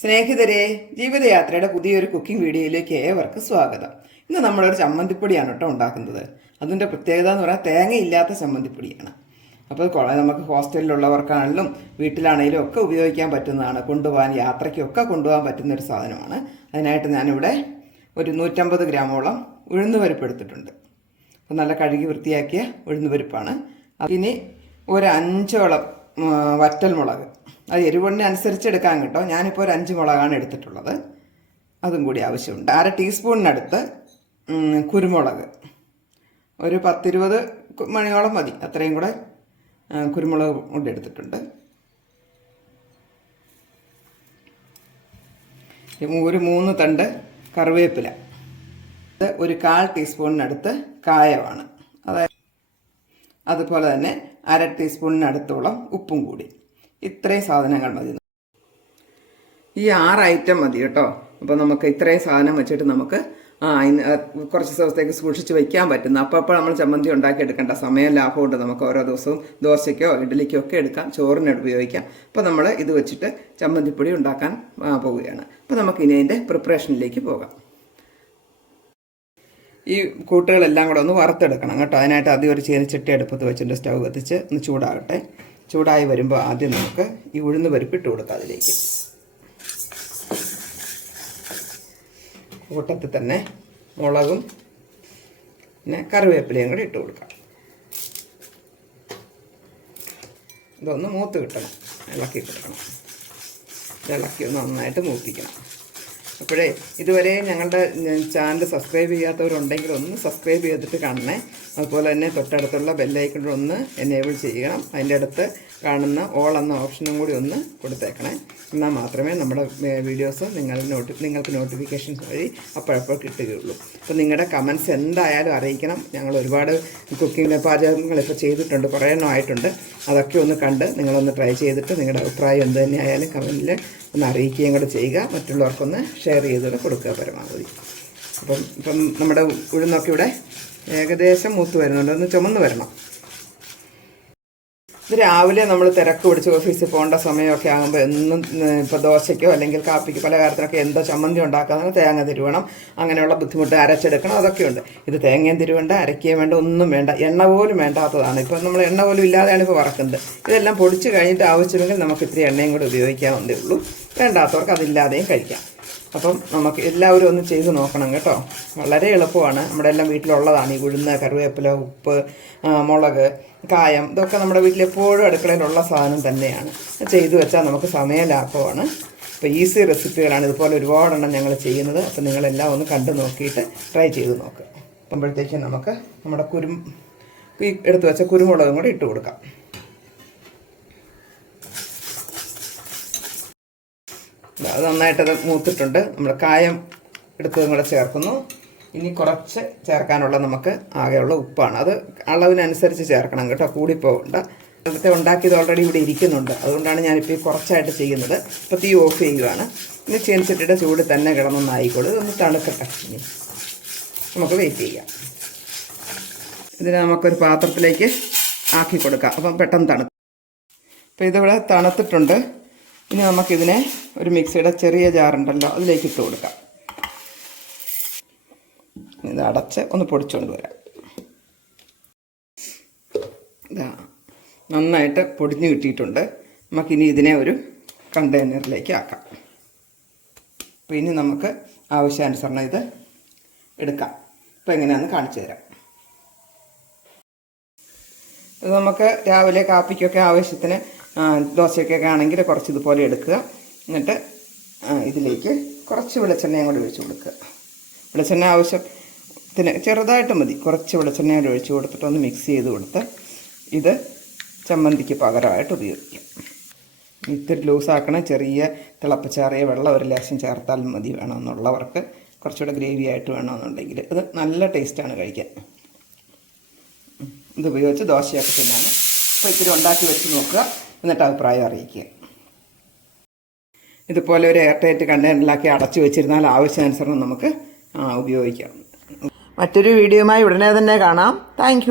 സ്നേഹിതരെ, ജീവിതയാത്രയുടെ പുതിയൊരു കുക്കിംഗ് വീഡിയോയിലേക്ക് ഏവർക്കും സ്വാഗതം. ഇന്ന് നമ്മളൊരു ചമ്മന്തിപ്പൊടിയാണ് കേട്ടോ ഉണ്ടാക്കുന്നത്. അതിൻ്റെ പ്രത്യേകത എന്ന് പറഞ്ഞാൽ തേങ്ങയില്ലാത്ത ചമ്മന്തിപ്പൊടിയാണ്. അപ്പോൾ നമുക്ക് ഹോസ്റ്റലിലുള്ളവർക്കാണെങ്കിലും വീട്ടിലാണെങ്കിലും ഒക്കെ ഉപയോഗിക്കാൻ പറ്റുന്നതാണ്. കൊണ്ടുപോകാൻ യാത്രയ്ക്കൊക്കെ കൊണ്ടുപോകാൻ പറ്റുന്നൊരു സാധനമാണ്. അതിനായിട്ട് ഞാനിവിടെ ഒരു 150 ഗ്രാമോളം ഉഴുന്നുപരിപ്പ് എടുത്തിട്ടുണ്ട്. അപ്പോൾ നല്ല കഴുകി വൃത്തിയാക്കിയ ഉഴുന്നുപരിപ്പാണ്. ഇനി ഒരു 5ഓളം വറ്റൽമുളക്, അത് എരിവെണ്ണ എടുക്കാൻ കേട്ടോ. ഞാനിപ്പോൾ ഒരു 5 മുളകാണ് എടുത്തിട്ടുള്ളത്. അതും കൂടി ആവശ്യമുണ്ട്. 1/2 ടീസ്പൂണിനടുത്ത് കുരുമുളക്, ഒരു 10-20 മണിയോളം മതി, അത്രയും കൂടെ കുരുമുളക് കൊണ്ട് എടുത്തിട്ടുണ്ട്. ഒരു 3 തണ്ട് കറിവേപ്പില, ഒരു 1/4 ടീസ്പൂണിനടുത്ത് കായമാണ്, അതായത് അതുപോലെ തന്നെ 1/2 ടീസ്പൂണിനടുത്തോളം ഉപ്പും കൂടി. ഇത്രയും സാധനങ്ങൾ മതി. ഈ 6 ഐറ്റം മതി കേട്ടോ. അപ്പോൾ നമുക്ക് ഇത്രയും സാധനം വെച്ചിട്ട് നമുക്ക് കുറച്ച് ദിവസത്തേക്ക് സൂക്ഷിച്ച് വയ്ക്കാൻ പറ്റുന്ന, അപ്പോൾ നമ്മൾ ചമ്മന്തി ഉണ്ടാക്കിയെടുക്കേണ്ട സമയം ലാഭമുണ്ട്. നമുക്ക് ഓരോ ദിവസവും ദോശയ്ക്കോ ഇഡ്ഡലിക്കോ ഒക്കെ എടുക്കാം, ചോറിന് ഉപയോഗിക്കാം. അപ്പോൾ നമ്മൾ ഇത് വെച്ചിട്ട് ചമ്മന്തിപ്പൊടി ഉണ്ടാക്കാൻ പോവുകയാണ്. അപ്പോൾ നമുക്ക് ഇനി അതിൻ്റെ പ്രിപ്പറേഷനിലേക്ക് പോകാം. ഈ കൂട്ടുകളെല്ലാം കൂടെ ഒന്ന് വറുത്തെടുക്കണം കേട്ടോ. അതിനായിട്ട് ആദ്യം ഒരു ചീനച്ചട്ടി അടുപ്പത്ത് വെച്ചിട്ട് സ്റ്റൗ കത്തിച്ച് ഒന്ന് ചൂടാകട്ടെ. ചൂടായി വരുമ്പോൾ ആദ്യം നമുക്ക് ഈ ഉഴുന്ന് പരിപ്പ് ഇട്ട് കൊടുക്കാം. അതിലേക്ക് കൂട്ടത്തിൽ തന്നെ മുളകും പിന്നെ കറിവേപ്പിലയും കൂടി ഇട്ട് കൊടുക്കാം. ഇതൊന്ന് മൂത്ത് കിട്ടണം, ഇളക്കി കൊടുക്കണം. ഇളക്കി ഒന്ന് നന്നായിട്ട് മൂപ്പിക്കണം. അപ്പോഴേ ഇതുവരെ ഞങ്ങളുടെ ചാനൽ സബ്സ്ക്രൈബ് ചെയ്യാത്തവരുണ്ടെങ്കിൽ ഒന്ന് സബ്സ്ക്രൈബ് ചെയ്തിട്ട് കാണണേ. അതുപോലെ തന്നെ തൊട്ടടുത്തുള്ള ബെല്ലൈക്കൺ ഒന്ന് എനേബിൾ ചെയ്യണം. അതിൻ്റെ അടുത്ത് കാണുന്ന ഓൾ എന്ന ഓപ്ഷനും കൂടി ഒന്ന് കൊടുത്തേക്കണേ. എന്നാൽ മാത്രമേ നമ്മുടെ വീഡിയോസ് നിങ്ങൾക്ക് നോട്ടിഫിക്കേഷൻസ് വഴി അപ്പോഴപ്പോൾ കിട്ടുകയുള്ളൂ. അപ്പോൾ നിങ്ങളുടെ കമൻസ് എന്തായാലും അറിയിക്കണം. ഞങ്ങൾ ഒരുപാട് കുക്കിംഗ് പാചകങ്ങൾ ഇപ്പോൾ ചെയ്തിട്ടുണ്ട്, കുറേ എണ്ണമായിട്ടുണ്ട്. അതൊക്കെ ഒന്ന് കണ്ട് നിങ്ങളൊന്ന് ട്രൈ ചെയ്തിട്ട് നിങ്ങളുടെ അഭിപ്രായം എന്ത് തന്നെ ആയാലും കമൻറ്റിൽ ഒന്ന് അറിയിക്കുകയും കൂടെ ചെയ്യുക. മറ്റുള്ളവർക്കൊന്ന് ഷെയർ ചെയ്തുകൊണ്ട് കൊടുക്കുക പരമാവധി. ഇപ്പം നമ്മുടെ ഉഴുന്നൊക്കെ ഇവിടെ ഏകദേശം മൂത്ത് വരുന്നുണ്ട്, ഒന്ന് ചുമന്ന് വരണം. ഇത് രാവിലെ നമ്മൾ തിരക്ക് പിടിച്ച് ഓഫീസിൽ പോകേണ്ട സമയമൊക്കെ ആകുമ്പോൾ എന്നും ഇപ്പോൾ ദോശയ്ക്കോ അല്ലെങ്കിൽ കാപ്പിക്ക് പലഹാരത്തിനൊക്കെ എന്തോ ചമ്മന്തി ഉണ്ടാക്കാമെന്ന് തേങ്ങ തിരുവണം, അങ്ങനെയുള്ള ബുദ്ധിമുട്ട്, അരച്ചെടുക്കണം, അതൊക്കെയുണ്ട്. ഇത് തേങ്ങയും തിരുവേണ്ട, അരയ്ക്കുകയും വേണ്ട, ഒന്നും വേണ്ട, എണ്ണ പോലും വേണ്ടാത്തതാണ്. ഇപ്പം നമ്മൾ എണ്ണ പോലും ഇല്ലാതെയാണ് ഇപ്പോൾ വറക്കുന്നത്. ഇതെല്ലാം പൊടിച്ച് കഴിഞ്ഞിട്ട് ആവശ്യമെങ്കിൽ നമുക്ക് ഇത്തിരി എണ്ണയും കൂടി ഉപയോഗിക്കാവുന്നതേ ഉള്ളൂ. വേണ്ടാത്തവർക്ക് അതില്ലാതെയും കഴിക്കാം. അപ്പം നമുക്ക് എല്ലാവരും ഒന്ന് ചെയ്ത് നോക്കണം കേട്ടോ. വളരെ എളുപ്പമാണ്. നമ്മുടെ എല്ലാം വീട്ടിലുള്ളതാണ്. ഈ ഉഴുന്ന്, കറിവേപ്പില, ഉപ്പ്, മുളക്, കായം, ഇതൊക്കെ നമ്മുടെ വീട്ടിലെപ്പോഴും അടുക്കളയിലുള്ള സാധനം തന്നെയാണ്. ചെയ്തു വെച്ചാൽ നമുക്ക് സമയ ലാഭമാണ്. അപ്പോൾ ഈസി റെസിപ്പികളാണ്. ഇതുപോലെ ഒരുപാടെണ്ണം ഞങ്ങൾ ചെയ്യുന്നത്. അപ്പോൾ നിങ്ങളെല്ലാം ഒന്ന് കണ്ടു നോക്കിയിട്ട് ട്രൈ ചെയ്ത് നോക്കുക. അപ്പോഴത്തേക്കും നമുക്ക് നമ്മുടെ എടുത്തു വെച്ച കുരുമുളകും കൂടി ഇട്ട് കൊടുക്കാം. അത് നന്നായിട്ടത് മൂത്തിട്ടുണ്ട്. നമ്മൾ കായം എടുത്തതും കൂടെ ചേർക്കുന്നു. ഇനി കുറച്ച് ചേർക്കാനുള്ള നമുക്ക് ആകെയുള്ള ഉപ്പാണ്. അത് അളവിനനുസരിച്ച് ചേർക്കണം കേട്ടോ, കൂടിപ്പോകണ്ട. നേരത്തെ ഉണ്ടാക്കിയത് ഓൾറെഡി ഇവിടെ ഇരിക്കുന്നുണ്ട്, അതുകൊണ്ടാണ് ഞാനിപ്പോൾ കുറച്ചായിട്ട് ചെയ്യുന്നത്. ഇപ്പോൾ തീ ഓഫ് ചെയ്യുകയാണ്. ഇനി ചീനച്ചട്ടിയുടെ ചൂട് തന്നെ കിടന്നൊന്നായിക്കോളൂ. ഇതൊന്ന് തണുക്കട്ടെ. ഇനി നമുക്ക് വെയിറ്റ് ചെയ്യാം. ഇതിനെ നമുക്കൊരു പാത്രത്തിലേക്ക് ആക്കി കൊടുക്കാം. അപ്പം പെട്ടെന്ന് തണുക്കും. അപ്പോൾ ഇതിവിടെ തണുത്തിട്ടുണ്ട്. ഇനി നമുക്കിതിനെ ഒരു മിക്സിയുടെ ചെറിയ ജാറുണ്ടല്ലോ, അതിലേക്ക് ഇട്ട് കൊടുക്കാം. ഇത് അടച്ച് ഒന്ന് പൊടിച്ചുകൊണ്ട് വരാം. ഇതാ നന്നായിട്ട് പൊടിഞ്ഞ് കിട്ടിയിട്ടുണ്ട്. നമുക്കിനി ഇതിനെ ഒരു കണ്ടെയ്നറിലേക്ക് ആക്കാം. അപ്പോൾ ഇനി നമുക്ക് ആവശ്യാനുസരണം ഇത് എടുക്കാം. അപ്പോൾ എങ്ങനെയാണെന്ന് കാണിച്ചു തരാം. ഇത് നമുക്ക് രാവിലെ കാപ്പിക്കൊക്കെ ആവശ്യത്തിന്, ദോശയ്ക്കൊക്കെ ആണെങ്കിൽ കുറച്ച് ഇതുപോലെ എടുക്കുക. എന്നിട്ട് ഇതിലേക്ക് കുറച്ച് വെളിച്ചെണ്ണയും കൂടി ഒഴിച്ച് കൊടുക്കുക. വെളിച്ചെണ്ണ ആവശ്യത്തിന് ചെറുതായിട്ട് മതി. കുറച്ച് വെളിച്ചെണ്ണ കൂടി ഒഴിച്ച് കൊടുത്തിട്ട് ഒന്ന് മിക്സ് ചെയ്ത് കൊടുത്ത് ഇത് ചമ്മന്തിക്ക് പകരമായിട്ട് ഉപയോഗിക്കാം. ഇത്തിരി ലൂസാക്കണം. ചെറിയ തിളപ്പിച്ചാറിയ വെള്ളം ഒരു ലേശം ചേർത്താൽ മതി വേണമെന്നുള്ളവർക്ക്. കുറച്ചുകൂടെ ഗ്രേവി ആയിട്ട് വേണമെന്നുണ്ടെങ്കിൽ ഇത് നല്ല ടേസ്റ്റാണ് കഴിക്കാൻ. ഇത് ഉപയോഗിച്ച് ദോശയൊക്കെ തിന്നാണ്. അപ്പോൾ ഇത്തിരി ഉണ്ടാക്കി വെച്ച് നോക്കുക, എന്നിട്ട് അഭിപ്രായം അറിയിക്കുക. ഇതുപോലെ ഒരു എയർ ടൈറ്റ് കണ്ടെയ്നറിലാക്കി അടച്ചു വെച്ചിരുന്നാൽ ആവശ്യാനുസരണം നമുക്ക് ഉപയോഗിക്കാം. മറ്റൊരു വീഡിയോയുമായി ഉടനെ തന്നെ കാണാം. താങ്ക്